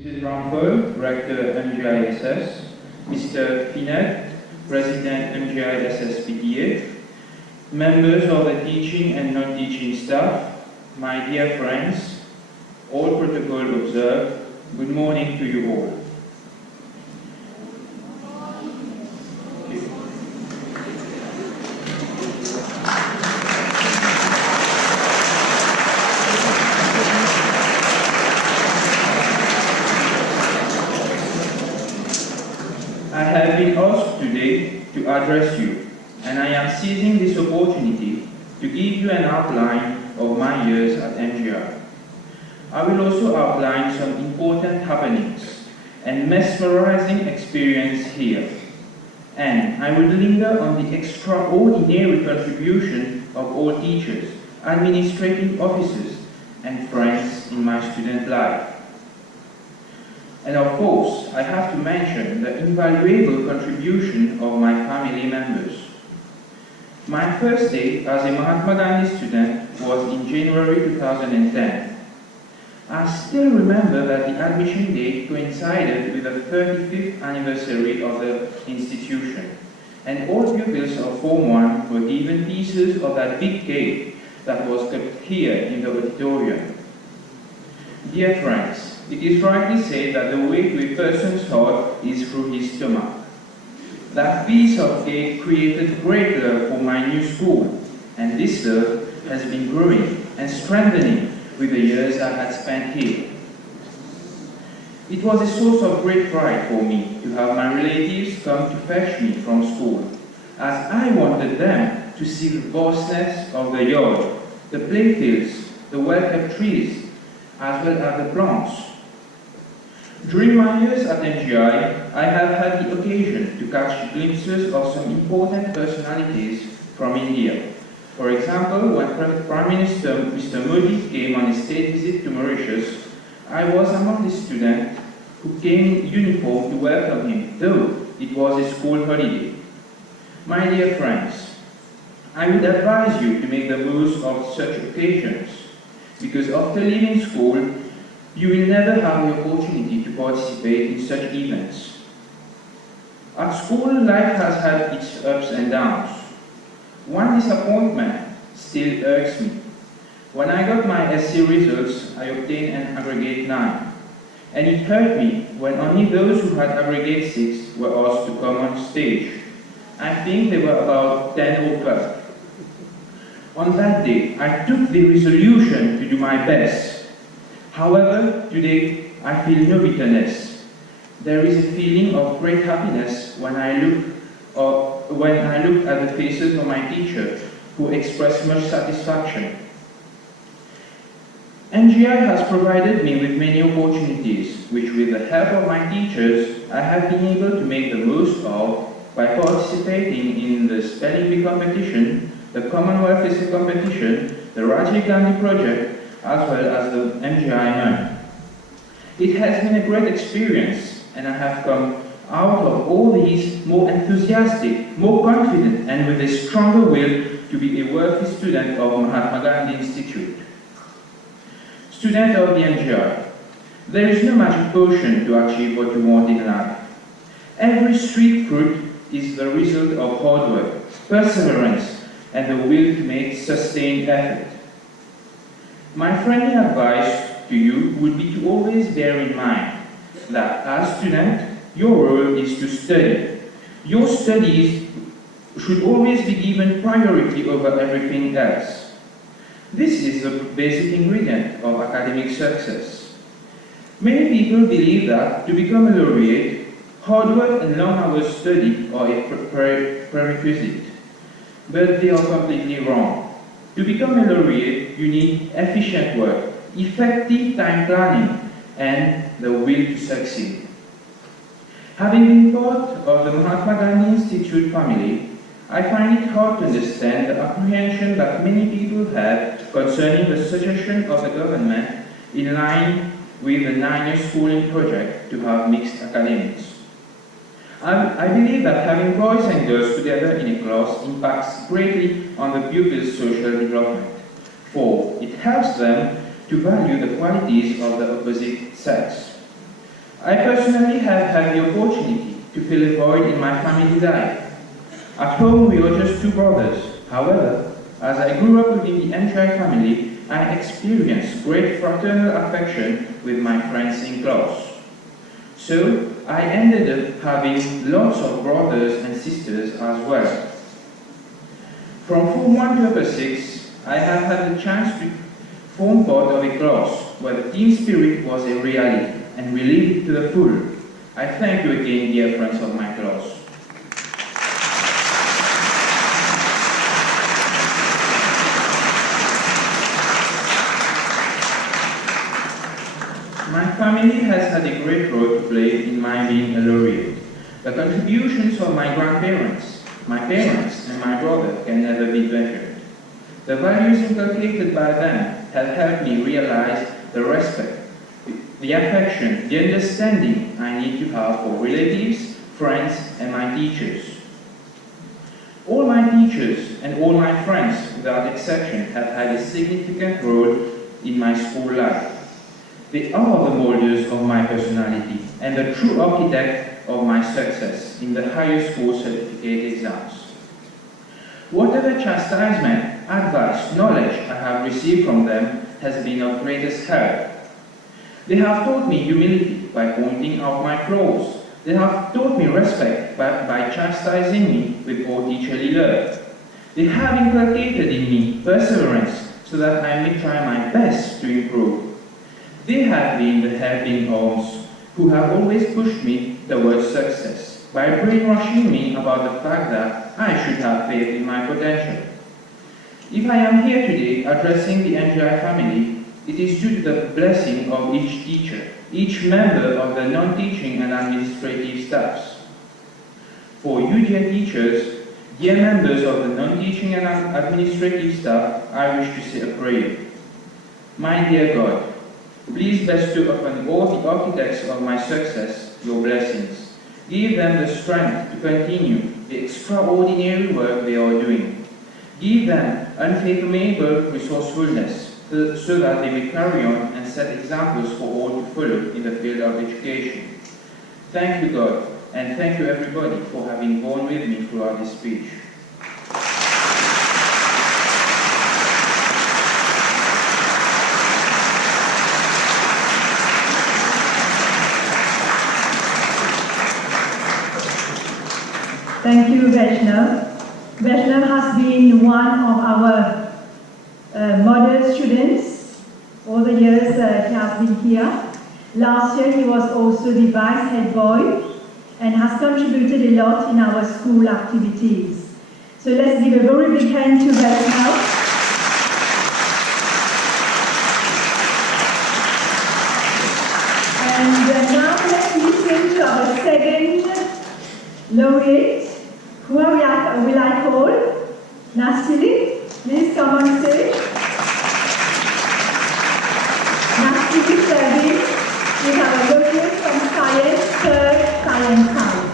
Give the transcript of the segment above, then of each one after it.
Mrs. Ramphel, Director MGI-SS, Mr. Finet, President MGI-SS PTA, members of the teaching and non-teaching staff, my dear friends, all protocol observed, good morning to you all. I have been asked today to address you, and I am seizing this opportunity to give you an outline of my years at MGI. I will also outline some important happenings and mesmerizing experience here, and I will linger on the extraordinary contribution of all teachers, administrative officers, and friends in my student life. And of course, I have to mention the invaluable contribution of my family members. My first day as a Mahatma Gandhi student was in January 2010. I still remember that the admission date coincided with the 35th anniversary of the institution, and all pupils of Form 1 were given pieces of that big cake that was kept here in the auditorium. Dear friends, it is rightly said that the way to a person's heart is through his stomach. That piece of cake created great love for my new school, and this love has been growing and strengthening with the years I had spent here. It was a source of great pride for me to have my relatives come to fetch me from school, as I wanted them to see the vastness of the yard, the playfields, the well-kept trees, as well as the plants. During my years at MGI, I have had the occasion to catch glimpses of some important personalities from India. For example, when Prime Minister Mr. Modi came on a state visit to Mauritius, I was among the students who came in uniform to welcome him, though it was a school holiday. My dear friends, I would advise you to make the most of such occasions, because after leaving school, you will never have the opportunity to participate in such events. At school, life has had its ups and downs. One disappointment still irks me. When I got my SC results, I obtained an aggregate 9. And it hurt me when only those who had aggregate 6 were asked to come on stage. I think there were about 10 or 12. On that day, I took the resolution to do my best. However, today I feel no bitterness. There is a feeling of great happiness when I look at the faces of my teachers who express much satisfaction. MGI has provided me with many opportunities, which with the help of my teachers, I have been able to make the most of by participating in the spelling bee competition, the Commonwealth essay competition, the Rajiv Gandhi project, as well as the MGI money. It has been a great experience, and I have come out of all these more enthusiastic, more confident, and with a stronger will to be a worthy student of Mahatma Gandhi Institute. Student of the MGI, there is no magic potion to achieve what you want in life. Every sweet fruit is the result of hard work, perseverance, and the will to make sustained effort. My friendly advice to you would be to always bear in mind that as a student, your role is to study. Your studies should always be given priority over everything else. This is the basic ingredient of academic success. Many people believe that to become a laureate, hard work and long hours study are a prerequisite, but they are completely wrong. To become a laureate, you need efficient work, effective time planning, and the will to succeed. Having been part of the Mahatma Gandhi Institute family, I find it hard to understand the apprehension that many people have concerning the suggestion of the government in line with the 9-year schooling project to have mixed academics. I believe that having boys and girls together in a class impacts greatly on the pupils' social development, for it helps them to value the qualities of the opposite sex. I personally have had the opportunity to fill a void in my family's life. At home we were just two brothers. However, as I grew up within the MGI family, I experienced great fraternal affection with my friends in class. So, I ended up having lots of brothers and sisters as well. From Form 1 to Upper 6, I have had the chance to form part of a class where the team spirit was a reality, and we lived it to the full. I thank you again, dear friends of my class. My family has had a great role to play in my being a laureate. The contributions of my grandparents, my parents, and my brother can never be measured. The values inculcated by them have helped me realize the respect, the affection, the understanding I need to have for relatives, friends, and my teachers. All my teachers and all my friends, without exception, have had a significant role in my school life. They are the molders of my personality and the true architect of my success in the higher school certificate exams. Whatever chastisement, advice, knowledge I have received from them has been of greatest help. They have taught me humility by pointing out my flaws. They have taught me respect by chastising me with all teacherly love. They have inculcated in me perseverance so that I may try my best to improve. They have been the helping arms who have always pushed me towards success by brainwashing me about the fact that I should have faith in my potential. If I am here today addressing the MGI family, it is due to the blessing of each teacher, each member of the non-teaching and administrative staffs. For you, dear teachers, dear members of the non-teaching and administrative staff, I wish to say a prayer. My dear God, please bestow upon all the architects of my success your blessings. Give them the strength to continue the extraordinary work they are doing. Give them unfathomable resourcefulness so that they may carry on and set examples for all to follow in the field of education. Thank you, God, and thank you, everybody, for having borne with me throughout this speech. Thank you, VAISHNAV. VAISHNAV has been one of our model students all the years he has been here. Last year he was also the vice head boy and has contributed a lot in our school activities. So let's give a very big hand to VAISHNAV. And now let's listen to our second laureate, who will I call? NASTILI, please come on stage. NASTILI SHERVIN is our laureate from Science, 3rd Science House.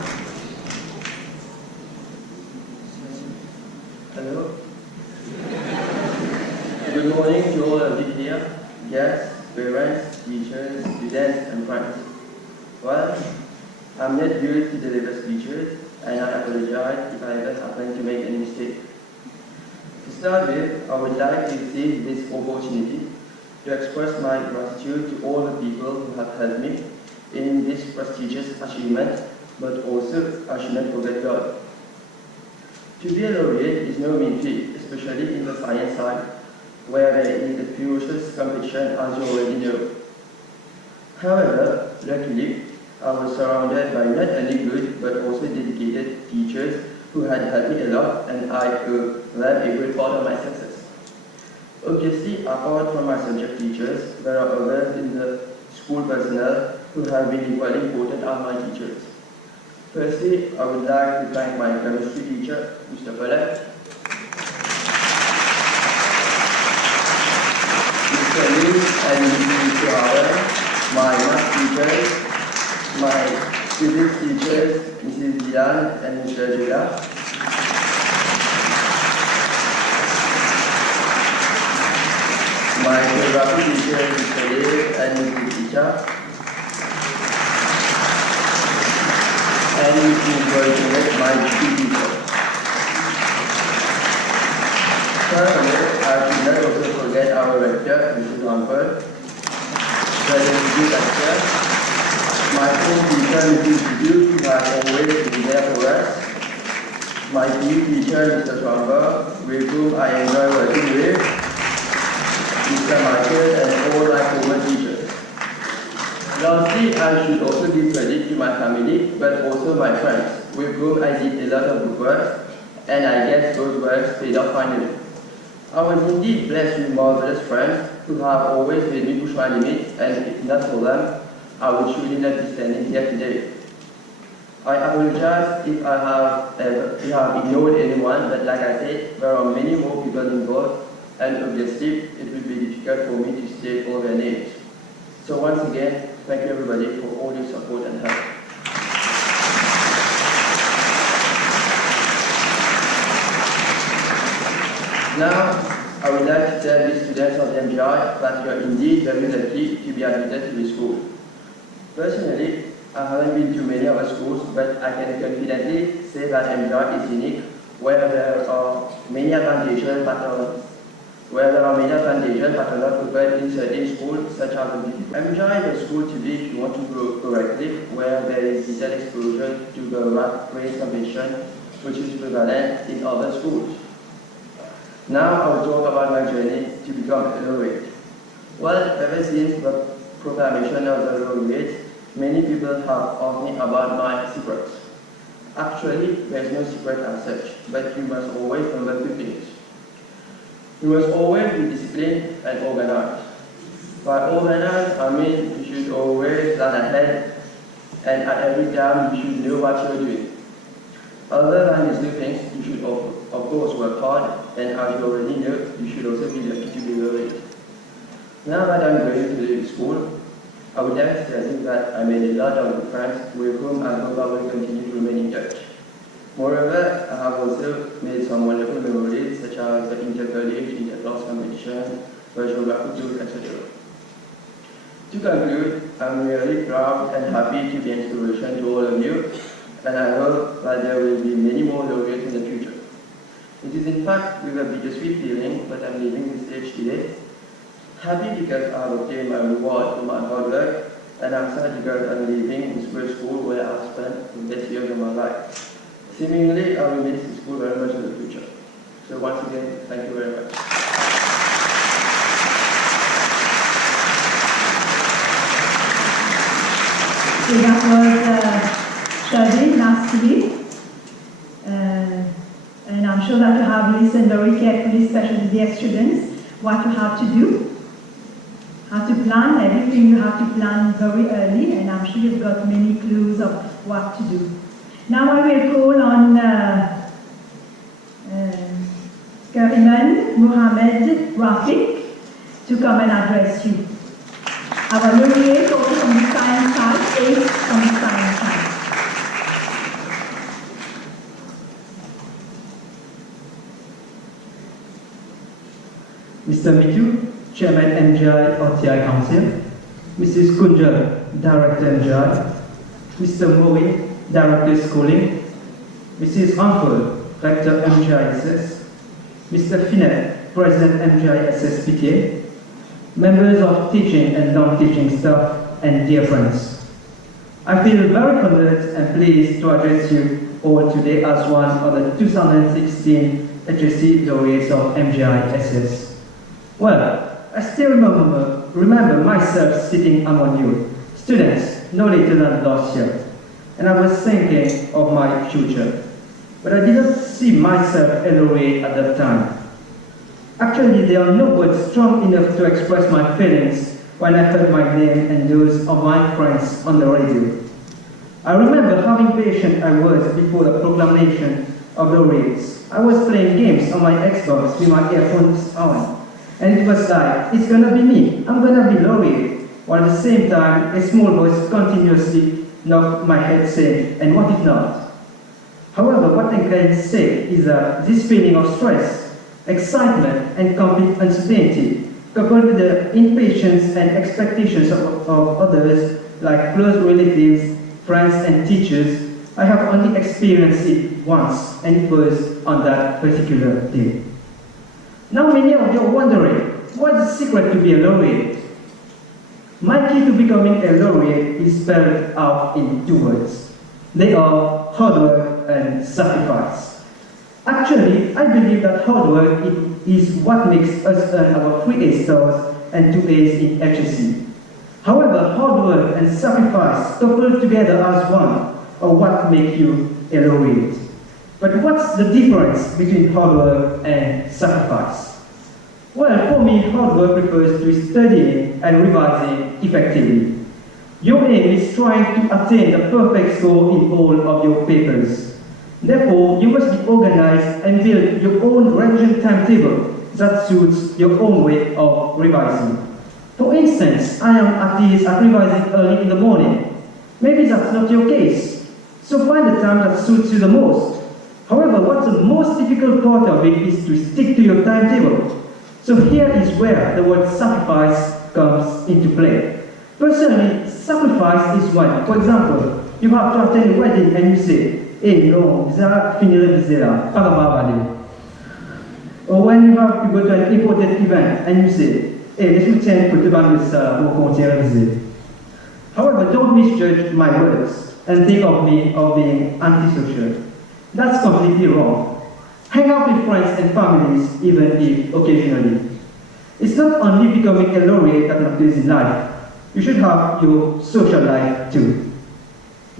Hello. Good morning to all of you here, guests, parents, teachers, students, and friends. Well, I'm not used to deliver speeches, and I apologize if I ever happen to make any mistake. To start with, I would like to seize this opportunity to express my gratitude to all the people who have helped me in this prestigious achievement, but also I should not forget God. To be a laureate is no mean feat, especially in the science side, where there is a ferocious competition, as you already know. However, luckily, I was surrounded by not only good but also dedicated teachers who had helped me a lot, and I owe them a great part of my success. Obviously, apart from my subject teachers, there are others in the school personnel who have been equally important as my teachers. Firstly, I would like to thank my chemistry teacher, Mr. Pellet, Mr. Lee and Mr. Howard, my math teachers, my physics teachers, Mrs. Diane and Mr. Jela, my geography teacher, Mr. Dave and Mrs. Ticha, me to congratulate my teachers. Thirdly, I should not also forget our rector, Mr. Lampert, the deputy rector, my own teacher, Mrs. SUBHADU, who has always been there for us, my PE teacher, Mr. Schwamber, with whom I enjoy working with, Mr. Marcus, and all my former teachers. Lastly, I should also give credit to my family, but also my friends, with whom I did a lot of good work, and I guess those works paid off finally. I was indeed blessed with marvelous friends who have always made me push my limits, and if not for them, I would surely not be standing here today. I apologize if I have ignored anyone, but like I said, there are many more people involved, and obviously it will be difficult for me to state all their names. So once again, thank you everybody for all your support and help. Now, I would like to tell the students of the MGI that you are indeed very lucky to be admitted to the school. Personally, I haven't been to many other schools, but I can confidently say that MGI is unique, where there are many advantages that are not open in certain schools, such as the MGI is a school to be if you want to grow correctly, where there is little exposure to the rat race competition, which is prevalent in other schools. Now I will talk about my journey to become a laureate. Well, ever since the proclamation of the laureate, many people have asked me about my secrets. Actually, there is no secret as such, but you must always remember 2 things. You must always be disciplined and organized. By organized, I mean you should always plan ahead, and at every time you should know what you're doing. Other than these 2 things, you should of course work hard, and as you already know, you should also be lucky to be laureate. Now that I'm going to the school, I would like to tell you that I made a lot of good friends with whom I hope I will continue to remain in touch. Moreover, I have also made some wonderful memories such as the inter-college, inter-class competition, virtual graphic tour, etc. To conclude, I'm really proud and happy to be an inspiration to all of you, and I hope that there will be many more laureates in the future. It is in fact with a bittersweet feeling that I'm leaving this stage today. Happy because I have obtained my reward for my hard work, and I'm sad because I'm leaving this great school where I've spent the best years of my life. Seemingly, I will miss this school very much in the future. So once again, thank you very much. So that was SHERVIN, NASTILI. And I'm sure that you have listened very carefully, especially dear students, what you have to do, how to plan, everything you have to plan very early, and I'm sure you've got many clues of what to do. Now I will call on KUREEMUN Mohammed RAFEEQ to come and address you. Our laureate also from the science side, 8 from the science side. Mr. Mitu, Chairman MGI RTI Council, Mrs. Kunjal, Director MGI, Mr. Mori, Director Schooling, Mrs. Rampol, Rector MGI SS, Mr. Finet, President MGI SS PTA, members of teaching and non-teaching staff, and dear friends. I feel very honored and pleased to address you all today as one of the 2016 HSC laureates of MGI SS. Well, I still remember myself sitting among you, students no later than last year, and I was thinking of my future. But I didn't see myself a laureate at that time. Actually, there are no words strong enough to express my feelings when I heard my name and those of my friends on the radio. I remember how impatient I was before the proclamation of laureates. I was playing games on my Xbox with my earphones on. And it was like, it's gonna be me, I'm gonna be laureate, while at the same time, a small voice continuously knocked my head saying, and what if not? However, what I can say is that this feeling of stress, excitement, and complete uncertainty, coupled with the impatience and expectations of others, like close relatives, friends, and teachers, I have only experienced it once, and it was on that particular day. Now many of you are wondering, what's the secret to be a laureate? My key to becoming a laureate is spelled out in 2 words. They are hard work and sacrifice. Actually, I believe that hard work is what makes us earn our 3A stars and 2As in HSC. However, hard work and sacrifice coupled together as one are what make you a laureate. But what's the difference between hard work and sacrifice? Well, for me, hard work refers to studying and revising effectively. Your aim is trying to attain a perfect score in all of your papers. Therefore, you must be organized and build your own revision timetable that suits your own way of revising. For instance, I am at ease at revising early in the morning. Maybe that's not your case. So find the time that suits you the most. However, what's the most difficult part of it is to stick to your timetable. So here is where the word sacrifice comes into play. Personally, sacrifice is one. For example, you have to attend a wedding and you say, hey, non, ça finirait de là, pas grave. Or when you have to go to an important event and you say, hey, les soutiens pour te vendre ça, pour continuer réviser. However, don't misjudge my words and think of me as being antisocial. That's completely wrong. Hang out with friends and families, even if occasionally. It's not only becoming a laureate that matters in life. You should have your social life too.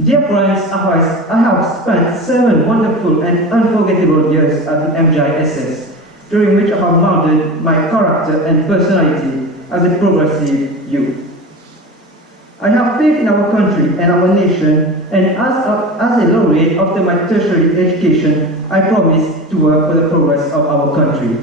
Dear friends, I have spent 7 wonderful and unforgettable years at the MGI SS, during which I have molded my character and personality as a progressive youth. I have faith in our country and our nation, and as a laureate after my tertiary education, I promise to work for the progress of our country.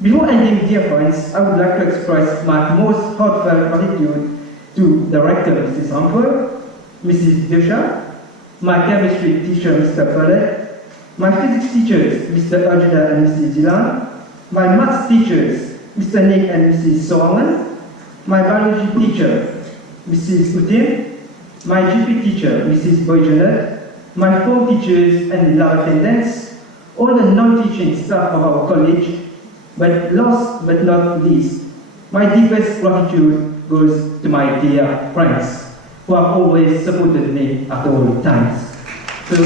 Before ending, dear friends, I would like to express my most heartfelt gratitude to Director Mrs. Humper, Mrs. Desha, my chemistry teacher, Mr. Follett, my physics teachers, Mr. Ajda and Mrs. Dylan, my maths teachers, Mr. Nick and Mrs. Solomon, my biology teacher, Mrs. Utim, my GP teacher, Mrs. Boyjanet, my form teachers and lab attendants, all the non-teaching staff of our college, but last but not least, my deepest gratitude goes to my dear friends who have always supported me at all times. So,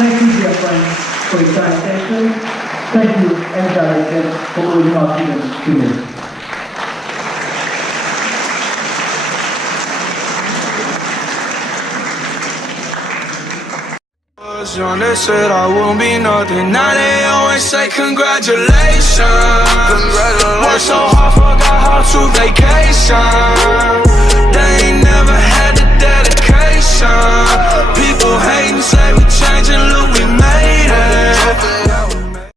thank you, dear friends, for your kind attention. Thank you, MGI, for all you have given to me. Young, they said I won't be nothing. Now they always say congratulations. Worked so hard, forgot how to vacation.